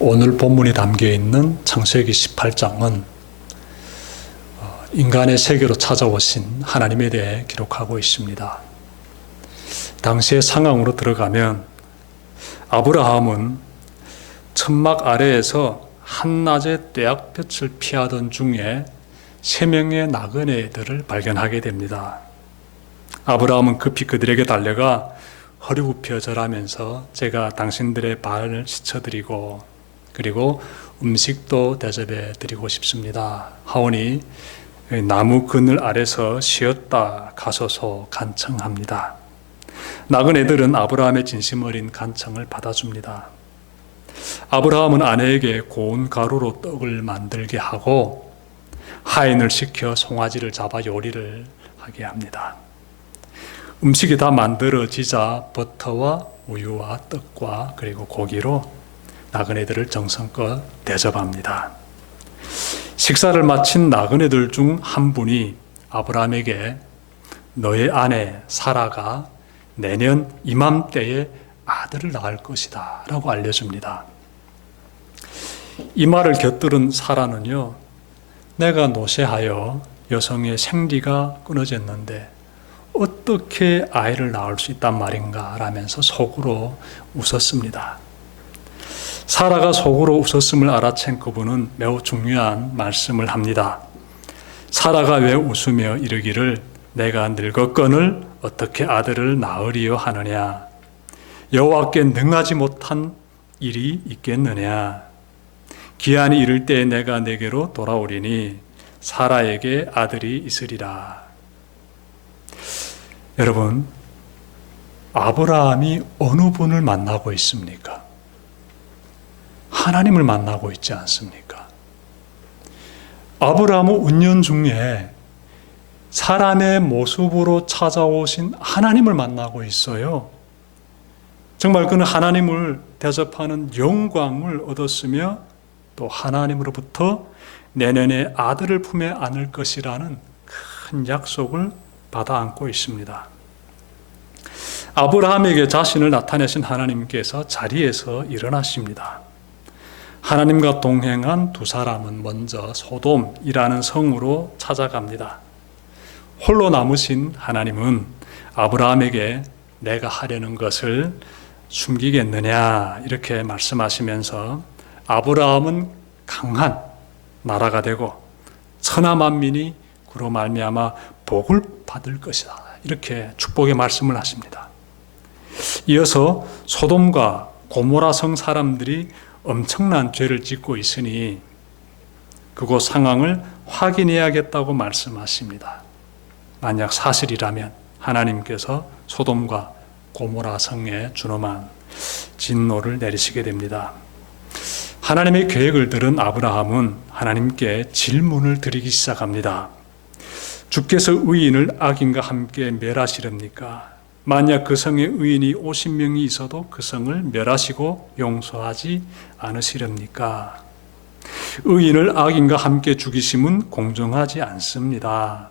오늘 본문이 담겨있는 창세기 18장은 인간의 세계로 찾아오신 하나님에 대해 기록하고 있습니다. 당시의 상황으로 들어가면 아브라함은 천막 아래에서 한낮에 떼약볕을 피하던 중에 3명의 나그네들을 발견하게 됩니다. 아브라함은 급히 그들에게 달려가 허리 굽혀 절하면서 제가 당신들의 발을 씻어드리고 그리고 음식도 대접해 드리고 싶습니다 하오니 나무 그늘 아래서 쉬었다 가소서 간청합니다. 나그네들은 아브라함의 진심 어린 간청을 받아줍니다. 아브라함은 아내에게 고운 가루로 떡을 만들게 하고 하인을 시켜 송아지를 잡아 요리를 하게 합니다. 음식이 다 만들어지자 버터와 우유와 떡과 그리고 고기로 나그네들을 정성껏 대접합니다. 식사를 마친 나그네들 중 한 분이 아브라함에게 너의 아내 사라가 내년 이맘때에 아들을 낳을 것이다 라고 알려줍니다. 이 말을 곁들은 사라는요, 내가 노쇠하여 여성의 생리가 끊어졌는데 어떻게 아이를 낳을 수 있단 말인가 라면서 속으로 웃었습니다. 사라가 속으로 웃었음을 알아챈 그분은 매우 중요한 말씀을 합니다. 사라가 왜 웃으며 이르기를 내가 늙었거늘 어떻게 아들을 낳으리요 하느냐. 여호와께 능하지 못한 일이 있겠느냐. 기한이 이를 때에 내가 내게로 돌아오리니 사라에게 아들이 있으리라. 여러분, 아브라함이 어느 분을 만나고 있습니까? 하나님을 만나고 있지 않습니까? 아브라함은 운년 중에 사람의 모습으로 찾아오신 하나님을 만나고 있어요. 정말 그는 하나님을 대접하는 영광을 얻었으며 또 하나님으로부터 내년에 아들을 품에 안을 것이라는 큰 약속을 받아 안고 있습니다. 아브라함에게 자신을 나타내신 하나님께서 자리에서 일어나십니다. 하나님과 동행한 두 사람은 먼저 소돔이라는 성으로 찾아갑니다. 홀로 남으신 하나님은 아브라함에게 내가 하려는 것을 숨기겠느냐 이렇게 말씀하시면서 아브라함은 강한 나라가 되고 천하 만민이 그로 말미암아 복을 받을 것이다 이렇게 축복의 말씀을 하십니다. 이어서 소돔과 고모라 성 사람들이 엄청난 죄를 짓고 있으니 그곳 상황을 확인해야겠다고 말씀하십니다. 만약 사실이라면 하나님께서 소돔과 고모라 성에 준엄한 진노를 내리시게 됩니다. 하나님의 계획을 들은 아브라함은 하나님께 질문을 드리기 시작합니다. 주께서 의인을 악인과 함께 멸하시렵니까? 만약 그 성에 의인이 50명이 있어도 그 성을 멸하시고 용서하지 않으시렵니까? 의인을 악인과 함께 죽이심은 공정하지 않습니다.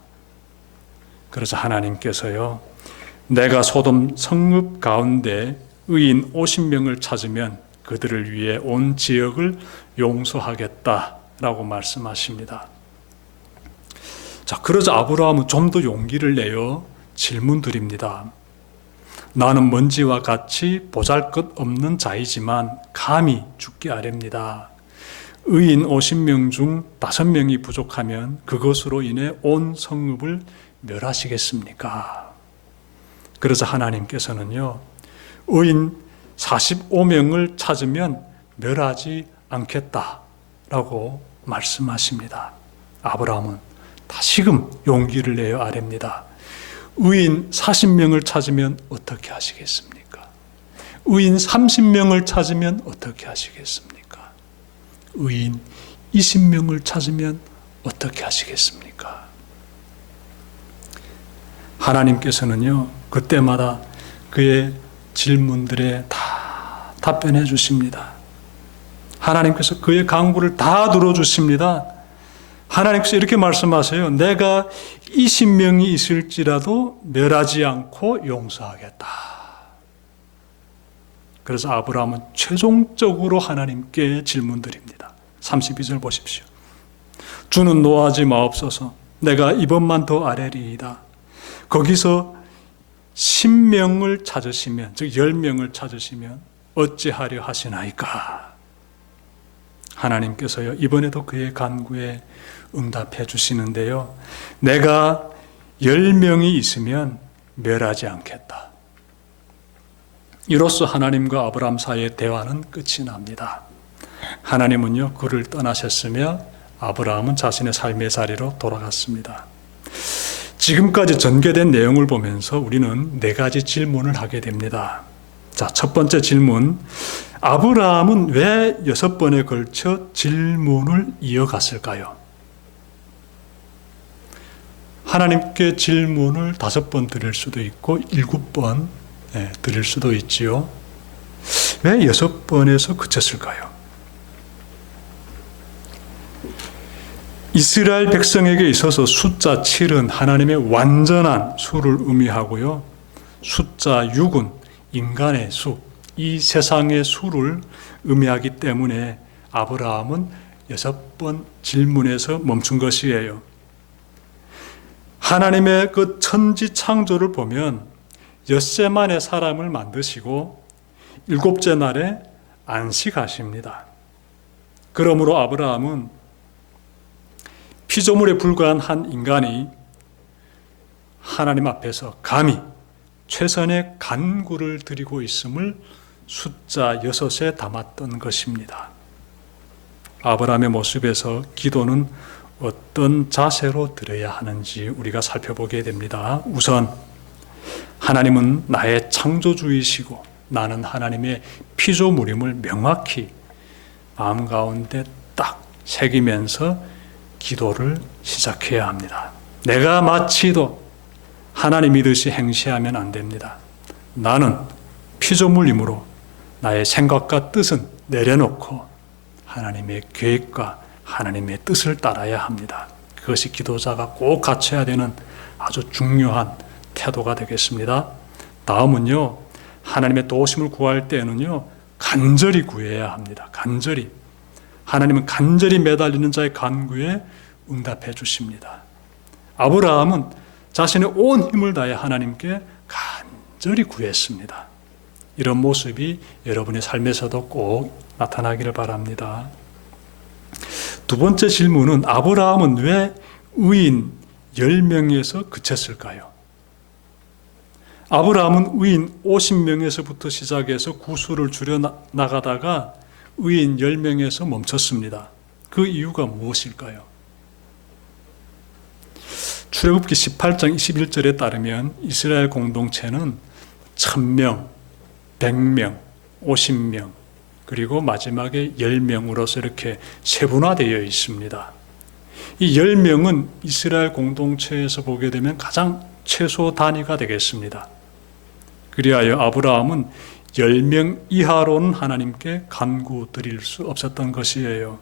그래서 하나님께서요, 내가 소돔 성읍 가운데 의인 50명을 찾으면 그들을 위해 온 지역을 용서하겠다라고 말씀하십니다. 자, 그러자 아브라함은 좀 더 용기를 내어 질문 드립니다. 나는 먼지와 같이 보잘것없는 자이지만 감히 죽게 아렵니다. 의인 50명 중 5명이 부족하면 그것으로 인해 온 성읍을 멸하시겠습니까? 그래서 하나님께서는요, 의인 45명을 찾으면 멸하지 않겠다라고 말씀하십니다. 아브라함은 다시금 용기를 내어 아뢰입니다. 의인 40명을 찾으면 어떻게 하시겠습니까? 의인 30명을 찾으면 어떻게 하시겠습니까? 의인 20명을 찾으면 어떻게 하시겠습니까? 하나님께서는요, 그때마다 그의 질문들에 다 답변해 주십니다. 하나님께서 그의 간구를 다 들어주십니다. 하나님께서 이렇게 말씀하세요. 내가 20명이 있을지라도 멸하지 않고 용서하겠다. 그래서 아브라함은 최종적으로 하나님께 질문드립니다. 32절 보십시오. 주는 노하지 마옵소서. 내가 이번만 더 아뢰리이다. 거기서 10명을 찾으시면, 즉 10명을 찾으시면 어찌하려 하시나이까. 하나님께서요, 이번에도 그의 간구에 응답해 주시는데요, 내가 10명이 있으면 멸하지 않겠다. 이로써 하나님과 아브라함 사이의 대화는 끝이 납니다. 하나님은요, 그를 떠나셨으며 아브라함은 자신의 삶의 자리로 돌아갔습니다. 지금까지 전개된 내용을 보면서 우리는 4가지 질문을 하게 됩니다. 자, 첫 번째 질문. 아브라함은 왜 6번에 걸쳐 질문을 이어갔을까요? 하나님께 질문을 5번 드릴 수도 있고 7번 드릴 수도 있지요. 왜 6번에서 그쳤을까요? 이스라엘 백성에게 있어서 숫자 7은 하나님의 완전한 수를 의미하고요, 숫자 6은 인간의 수, 이 세상의 수를 의미하기 때문에 아브라함은 6번 질문에서 멈춘 것이에요. 하나님의 그 천지 창조를 보면 엿새 만에 사람을 만드시고 7째 날에 안식하십니다. 그러므로 아브라함은 피조물에 불과한 한 인간이 하나님 앞에서 감히 최선의 간구를 드리고 있음을 숫자 6에 담았던 것입니다. 아브라함의 모습에서 기도는 어떤 자세로 드려야 하는지 우리가 살펴보게 됩니다. 우선 하나님은 나의 창조주이시고 나는 하나님의 피조물임을 명확히 마음 가운데 딱 새기면서 기도를 시작해야 합니다. 내가 마치도 하나님이듯이 행시하면 안 됩니다. 나는 피조물이므로 나의 생각과 뜻은 내려놓고 하나님의 계획과 하나님의 뜻을 따라야 합니다. 그것이 기도자가 꼭 갖춰야 되는 아주 중요한 태도가 되겠습니다. 다음은요, 하나님의 도우심을 구할 때는요, 간절히 구해야 합니다. 간절히. 하나님은 간절히 매달리는 자의 간구에 응답해 주십니다. 아브라함은 자신의 온 힘을 다해 하나님께 간절히 구했습니다. 이런 모습이 여러분의 삶에서도 꼭 나타나기를 바랍니다. 두 번째 질문은 아브라함은 왜 의인 10명에서 그쳤을까요? 아브라함은 의인 50명에서부터 시작해서 구수를 줄여 나가다가 의인 10명에서 멈췄습니다. 그 이유가 무엇일까요? 출애굽기 18장 21절에 따르면 이스라엘 공동체는 1000명, 100명, 50명, 그리고 마지막에 10명으로서 이렇게 세분화되어 있습니다. 이 10명은 이스라엘 공동체에서 보게 되면 가장 최소 단위가 되겠습니다. 그리하여 아브라함은 10명 이하로는 하나님께 간구 드릴 수 없었던 것이에요.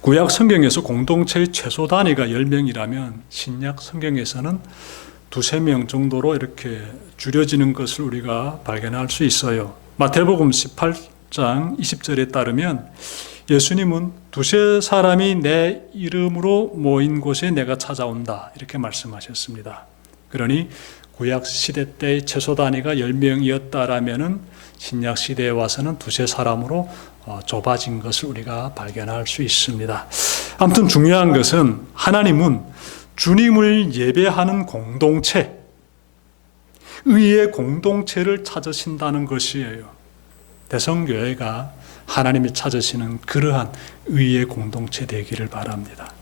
구약 성경에서 공동체의 최소 단위가 10명이라면 신약 성경에서는 2-3명 정도로 이렇게 줄여지는 것을 우리가 발견할 수 있어요. 마태복음 18장 20절에 따르면 예수님은 2-3사람이 내 이름으로 모인 곳에 내가 찾아온다 이렇게 말씀하셨습니다. 그러니 구약 시대 때의 최소 단위가 10명이었다라면은 신약 시대에 와서는 2-3사람으로 좁아진 것을 우리가 발견할 수 있습니다. 아무튼 중요한 것은 하나님은 주님을 예배하는 공동체, 의의 공동체를 찾으신다는 것이에요. 대성교회가 하나님이 찾으시는 그러한 의의 공동체 되기를 바랍니다.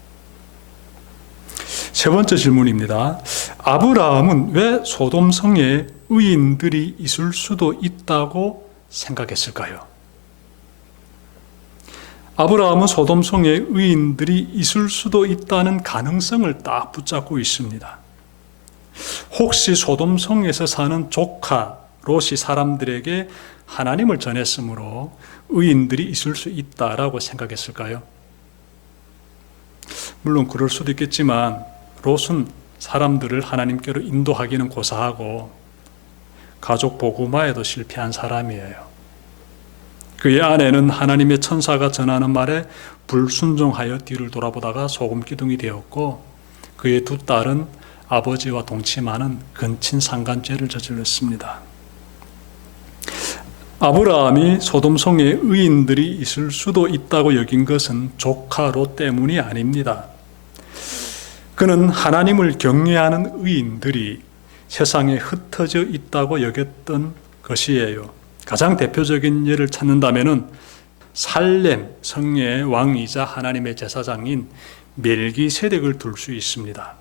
세 번째 질문입니다. 아브라함은 왜 소돔성에 의인들이 있을 수도 있다고 생각했을까요? 아브라함은 소돔성에 의인들이 있을 수도 있다는 가능성을 딱 붙잡고 있습니다. 혹시 소돔성에서 사는 조카 롯이 사람들에게 하나님을 전했으므로 의인들이 있을 수 있다라고 생각했을까요? 물론 그럴 수도 있겠지만 롯은 사람들을 하나님께로 인도하기는 고사하고 가족 보고마에도 실패한 사람이에요. 그의 아내는 하나님의 천사가 전하는 말에 불순종하여 뒤를 돌아보다가 소금기둥이 되었고, 그의 두 딸은 아버지와 동침하는 근친상간죄를 저질렀습니다. 아브라함이 소돔성에 의인들이 있을 수도 있다고 여긴 것은 조카 롯 때문이 아닙니다. 그는 하나님을 경외하는 의인들이 세상에 흩어져 있다고 여겼던 것이에요. 가장 대표적인 예를 찾는다면 살렘 성의 왕이자 하나님의 제사장인 멜기세덱을 들 수 있습니다.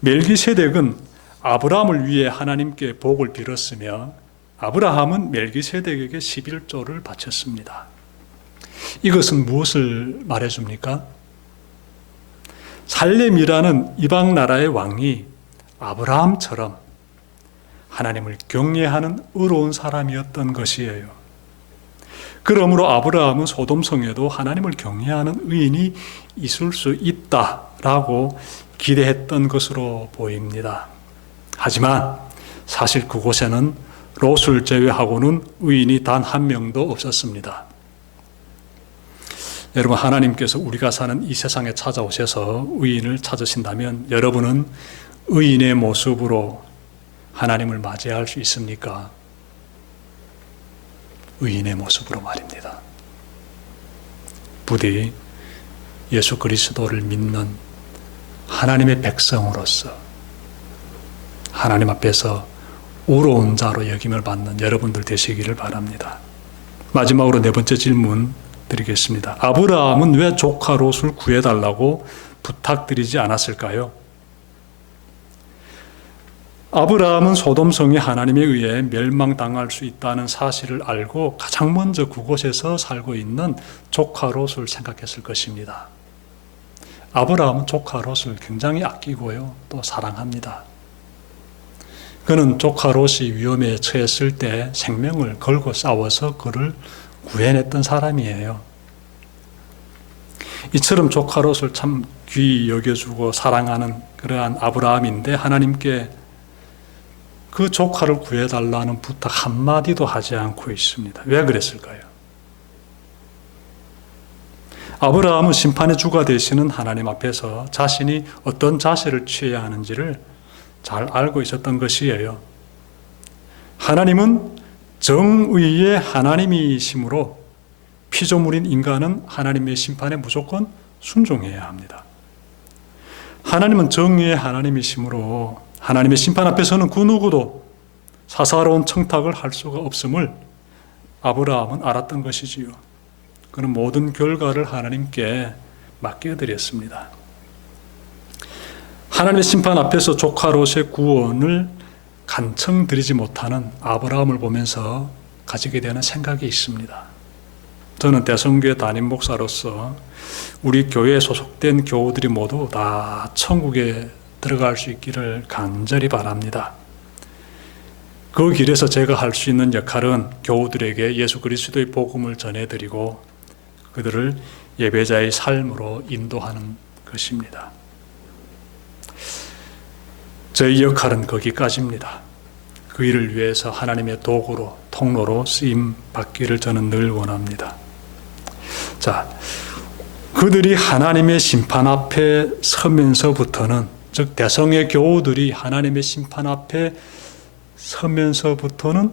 멜기세덱은 아브라함을 위해 하나님께 복을 빌었으며 아브라함은 멜기세덱에게 11조를 바쳤습니다. 이것은 무엇을 말해줍니까? 살렘이라는 이방 나라의 왕이 아브라함처럼 하나님을 경외하는 의로운 사람이었던 것이에요. 그러므로 아브라함은 소돔성에도 하나님을 경외하는 의인이 있을 수 있다라고 기대했던 것으로 보입니다. 하지만 사실 그곳에는 롯을 제외하고는 의인이 단 한 명도 없었습니다. 여러분, 하나님께서 우리가 사는 이 세상에 찾아오셔서 의인을 찾으신다면 여러분은 의인의 모습으로 하나님을 맞이할 수 있습니까? 의인의 모습으로 말입니다. 부디 예수 그리스도를 믿는 하나님의 백성으로서 하나님 앞에서 의로운 자로 여김을 받는 여러분들 되시기를 바랍니다. 마지막으로 네 번째 질문 드리겠습니다. 아브라함은 왜 조카 롯을 구해달라고 부탁드리지 않았을까요? 아브라함은 소돔성이 하나님에 의해 멸망당할 수 있다는 사실을 알고 가장 먼저 그곳에서 살고 있는 조카 롯을 생각했을 것입니다. 아브라함은 조카 롯을 굉장히 아끼고요, 또 사랑합니다. 그는 조카 롯이 위험에 처했을 때 생명을 걸고 싸워서 그를 구해냈던 사람이에요. 이처럼 조카 롯을 참 귀히 여겨주고 사랑하는 그러한 아브라함인데 하나님께 그 조카를 구해달라는 부탁 한마디도 하지 않고 있습니다. 왜 그랬을까요? 아브라함은 심판의 주가 되시는 하나님 앞에서 자신이 어떤 자세를 취해야 하는지를 잘 알고 있었던 것이에요. 하나님은 정의의 하나님이시므로 피조물인 인간은 하나님의 심판에 무조건 순종해야 합니다. 하나님은 정의의 하나님이시므로 하나님의 심판 앞에서는 그 누구도 사사로운 청탁을 할 수가 없음을 아브라함은 알았던 것이지요. 그는 모든 결과를 하나님께 맡겨드렸습니다. 하나님의 심판 앞에서 조카 롯의 구원을 간청드리지 못하는 아브라함을 보면서 가지게 되는 생각이 있습니다. 저는 대성교회 담임 목사로서 우리 교회에 소속된 교우들이 모두 다 천국에 들어갈 수 있기를 간절히 바랍니다. 그 길에서 제가 할 수 있는 역할은 교우들에게 예수 그리스도의 복음을 전해드리고 그들을 예배자의 삶으로 인도하는 것입니다. 저희 역할은 거기까지입니다. 그 일을 위해서 하나님의 도구로, 통로로 쓰임 받기를 저는 늘 원합니다. 자, 그들이 하나님의 심판 앞에 서면서부터는, 즉 대성의 교우들이 하나님의 심판 앞에 서면서부터는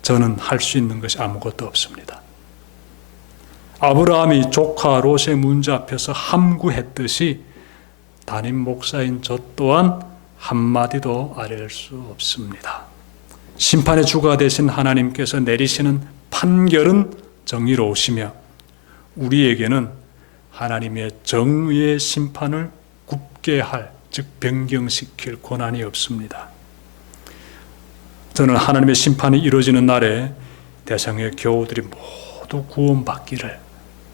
저는 할 수 있는 것이 아무것도 없습니다. 아브라함이 조카 롯의 문제 앞에서 함구했듯이 담임 목사인 저 또한 한마디도 아랠 수 없습니다. 심판의 주가 되신 하나님께서 내리시는 판결은 정의로우시며 우리에게는 하나님의 정의의 심판을 굽게 할, 즉 변경시킬 권한이 없습니다. 저는 하나님의 심판이 이루어지는 날에 대성의 교우들이 모두 구원받기를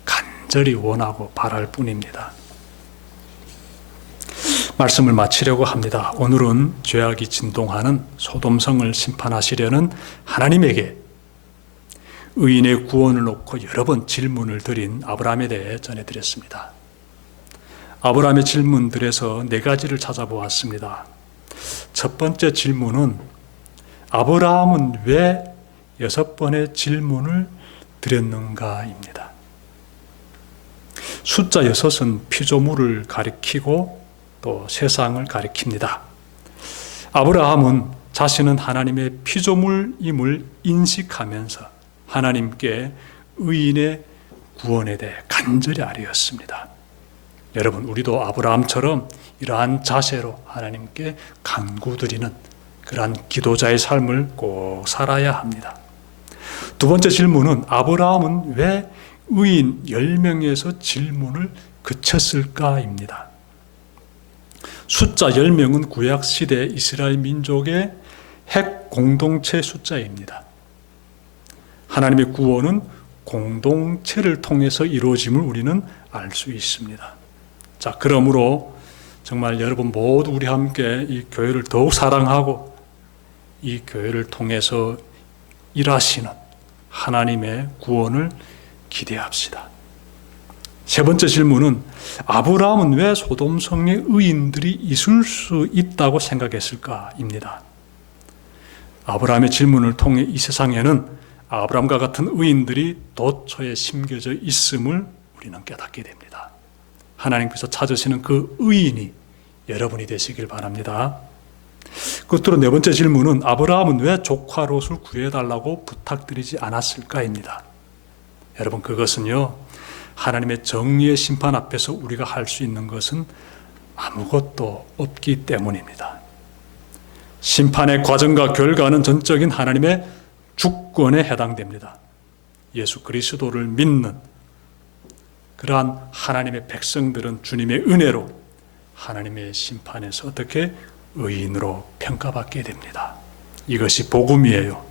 간절히 원하고 바랄 뿐입니다. 말씀을 마치려고 합니다. 오늘은 죄악이 진동하는 소돔성을 심판하시려는 하나님에게 의인의 구원을 놓고 여러 번 질문을 드린 아브라함에 대해 전해드렸습니다. 아브라함의 질문들에서 네 가지를 찾아보았습니다. 첫 번째 질문은 아브라함은 왜 6번의 질문을 드렸는가입니다. 숫자 6은 피조물을 가리키고 또 세상을 가리킵니다. 아브라함은 자신은 하나님의 피조물임을 인식하면서 하나님께 의인의 구원에 대해 간절히 아뢰었습니다. 여러분, 우리도 아브라함처럼 이러한 자세로 하나님께 간구드리는 그러한 기도자의 삶을 꼭 살아야 합니다. 두 번째 질문은 아브라함은 왜 의인 10명에서 질문을 그쳤을까입니다. 숫자 10명은 구약시대 이스라엘 민족의 핵 공동체 숫자입니다. 하나님의 구원은 공동체를 통해서 이루어짐을 우리는 알 수 있습니다. 자, 그러므로 정말 여러분 모두 우리 함께 이 교회를 더욱 사랑하고 이 교회를 통해서 일하시는 하나님의 구원을 기대합시다. 세 번째 질문은 아브라함은 왜 소돔성의 의인들이 있을 수 있다고 생각했을까입니다. 아브라함의 질문을 통해 이 세상에는 아브라함과 같은 의인들이 도처에 심겨져 있음을 우리는 깨닫게 됩니다. 하나님께서 찾으시는 그 의인이 여러분이 되시길 바랍니다. 끝으로 네 번째 질문은 아브라함은 왜 조카 롯을 구해달라고 부탁드리지 않았을까입니다. 여러분, 그것은요, 하나님의 정의의 심판 앞에서 우리가 할 수 있는 것은 아무것도 없기 때문입니다. 심판의 과정과 결과는 전적인 하나님의 주권에 해당됩니다. 예수 그리스도를 믿는 그러한 하나님의 백성들은 주님의 은혜로 하나님의 심판에서 어떻게 의인으로 평가받게 됩니다. 이것이 복음이에요.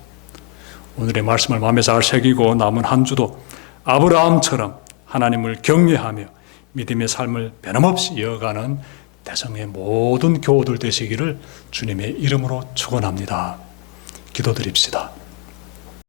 오늘의 말씀을 마음에 잘 새기고 남은 한 주도 아브라함처럼 하나님을 경외하며 믿음의 삶을 변함없이 이어가는 대성의 모든 교우들 되시기를 주님의 이름으로 축원합니다. 기도드립시다.